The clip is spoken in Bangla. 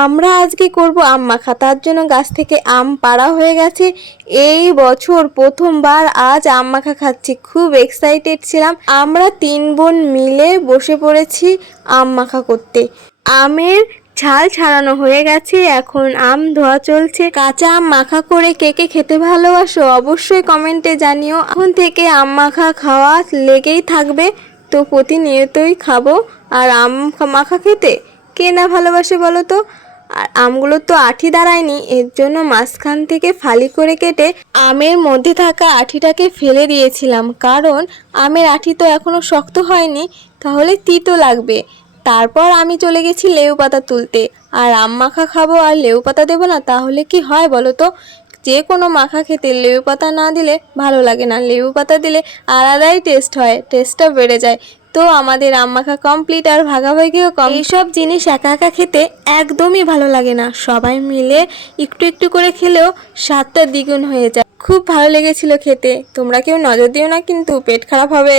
আমরা আজকে করব আম মাখা। তার জন্য গাছ থেকে আম পাড়া হয়ে গেছে। এই বছর প্রথমবার আজ আম মাখা খাচ্ছি, খুব এক্সাইটেড ছিলাম। আমরা 3 বোন মিলে বসে পড়েছি আম মাখা করতে। আমের ছাল ছাড়ানো হয়ে গেছে, এখন আম ধোয়া চলছে। কাঁচা আম মাখা করে কে কে খেতে ভালোবাসো অবশ্যই কমেন্টে জানিও। এখন থেকে আম মাখা খাওয়া লেগেই থাকবে, তো প্রতিনিয়তই খাবো। আর আম মাখা খেতে কে না ভালোবাসে বলো তো। আর আমগুলো তো আঠি দাঁড়ায়নি, এর জন্য মাঝখান থেকে ফালি করে কেটে আমের মধ্যে থাকা আঠিটাকে ফেলে দিয়েছিলাম, কারণ আমের আঠি তো এখনো শক্ত হয়নি, তাহলে তিতো লাগবে। তারপর আমি চলে গেছি লেবু পাতা তুলতে। আর আম মাখা খাবো আর লেবু পাতা দেবো না, তাহলে কি হয় বলো তো। যে কোনো মাখা খেতে লেবু পাতা না দিলে ভালো লাগে না, লেবু পাতা দিলে আলাদাই টেস্ট হয়, টেস্টটা বেড়ে যায়। তো আমাদের আম মাখা কমপ্লিট, আর ভাগাভাগিও কম। এইসব জিনিস একা একা খেতে একদমই ভালো লাগে না, সবাই মিলে একটু একটু করে খেলেও স্বাদটা দ্বিগুণ হয়ে যায়। খুব ভালো লেগেছিল খেতে। তোমরা কেউ নজর দিও না কিন্তু, পেট খারাপ হবে।